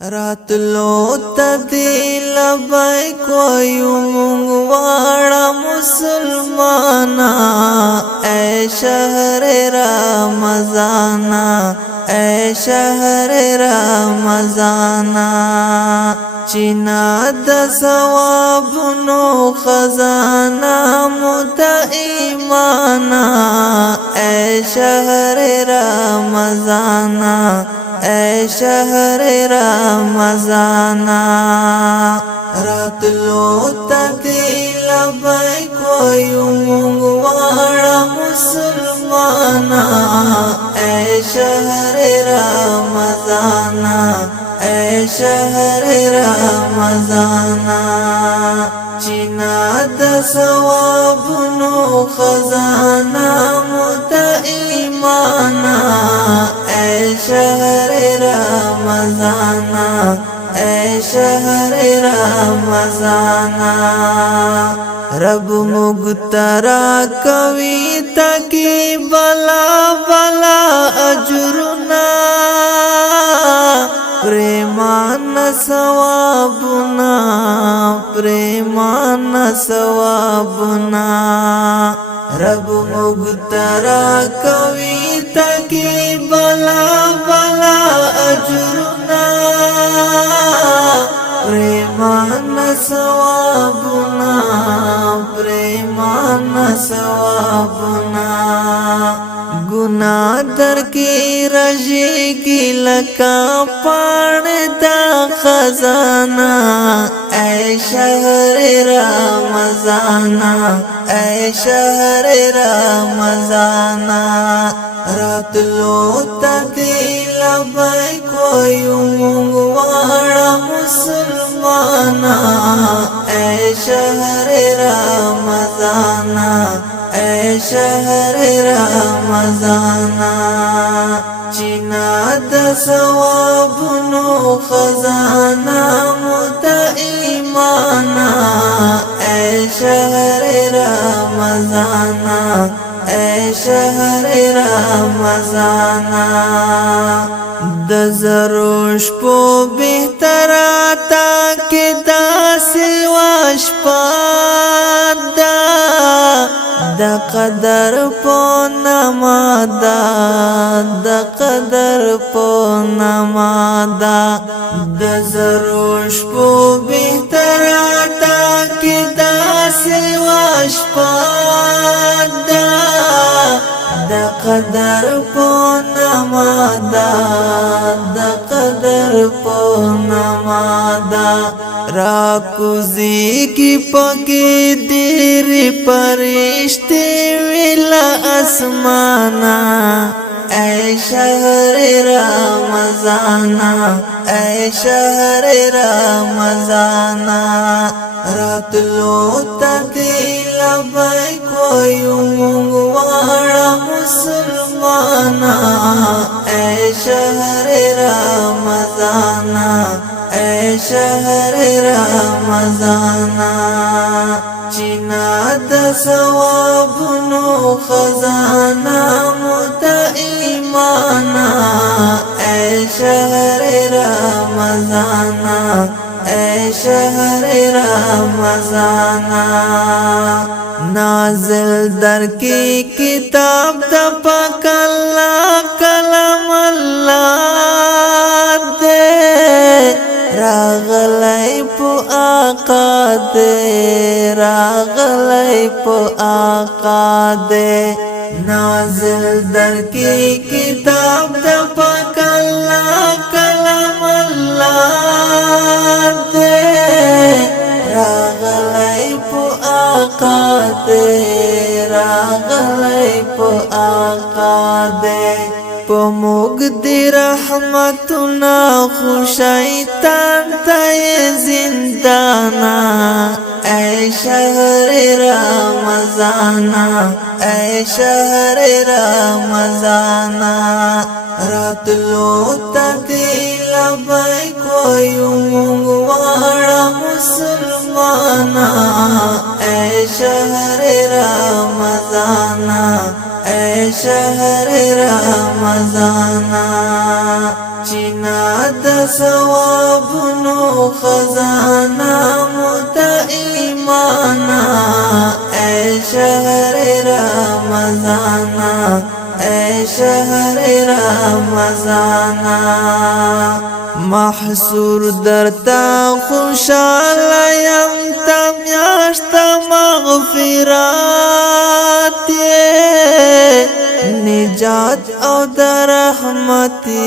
راتلو تدی لبیک ویو مونگ وارا مسلمانا اے شہر رمضانا اے شہر رمضانا چینا د ثوابونو خزانہ مت ایمانا اے شہر رمضانا اے شہر رمضانا راتلو تدی لبیک ویو مونگ وارا مسلمانا اے شہر رمضانا اے شہر رمضانا چینا د ثوابونو خزانہ مت ایمانا اے شہر رمضانا اے شہر رمضانا رب مغترا کوي تاکي بلا بلا اجرنا پریمان ثوابنا پریمان ثوابنا رب مغترا کوي تاکي بلا بلا اجرنا پریمان ثوابنا پریمان ثوابنا گناہ در کی رجی کی لکا پان دا خزانہ اے شہر رمضانا اے شہر رمضانا راتلو تدی لبیک ویو مونگ وارا مسلمانا اے شہر رمضانا اے شہر رمضانا چینا د ثوابونو خزانہ مت ایمانا اے شہر رمضانا اے شہر رمضانا د زروش پو بہترا تاکہ داسی واشپادا د قدر پو نمادا د قدر پو نمادا د زروش پو بہترا تاکہ داسی واشپادا د قدر پو نمادا د قدر پو نمادا راکوزی کی پکی دیر پرشتے ویلا اسمانا اے شہر رمضانا اے شہر رمضانا راتلو تدی لبیک ویو مونگ وارا مسلمانا اے شہر رمضانا اے شہر رمضانا چینا د ثوابونو خزانہ مت ایمانا اے شہر رمضانا اے شہر رمضانا نازل در کی کتاب د پاک اللہ کلام اللہ دے راغلی پو آقا دے راغلی پو آقا دے نازل در کی کتاب د پاک اللہ کلام اللہ دے راغلی پو آقا دے راغلی پو آقا دے پموگ دی رحمتنا خوشیتان تای زندانا اے شہر رمضانا اے شہر رمضانا راتلو تدی لبیک ویو مونگ وارا مسلمانا اے شہر رمضانا اے شہر رمضانا چینا د ثوابونو خزانه متا ایمانا اے شهر رمضانا اے شهر رمضانا محصور درتا خوشاله یم تا میاشت مغفرات نجات او در رحمتي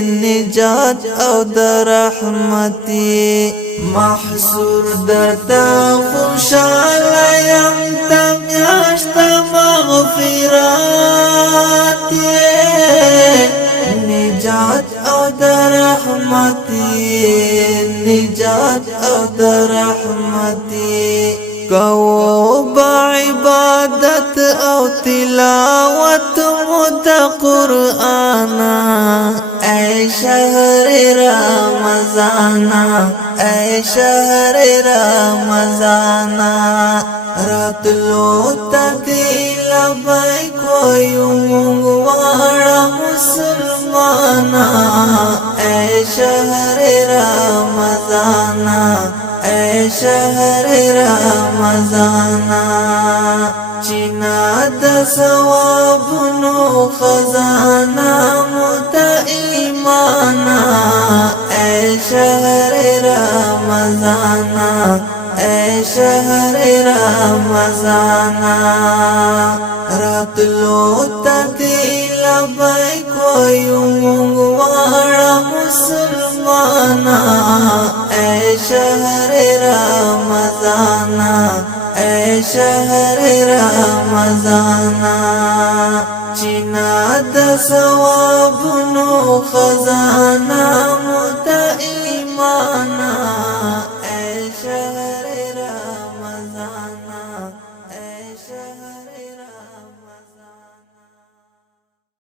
نجات او در رحمتي محصور درتا خوشاله یم تا میاشت مغفرات نجات او در رحمتي نجات او در رحمتي کو بعبادت او تلاوت مت قرآن اے شهر رمضان اے شهر رمضان راتلو تدی لبیک ویوم وارا مسلمان اے شهر رمضان اے شهر رمضان چینا د ثوابونو خزانه متا ایمانا اے شهر رمضان اے شهر رمضان راتلو تدی لبیک ویوم وارا مسلمان اے شهر رمضان اے شهر رمضان چینا د ثوابونو خزانه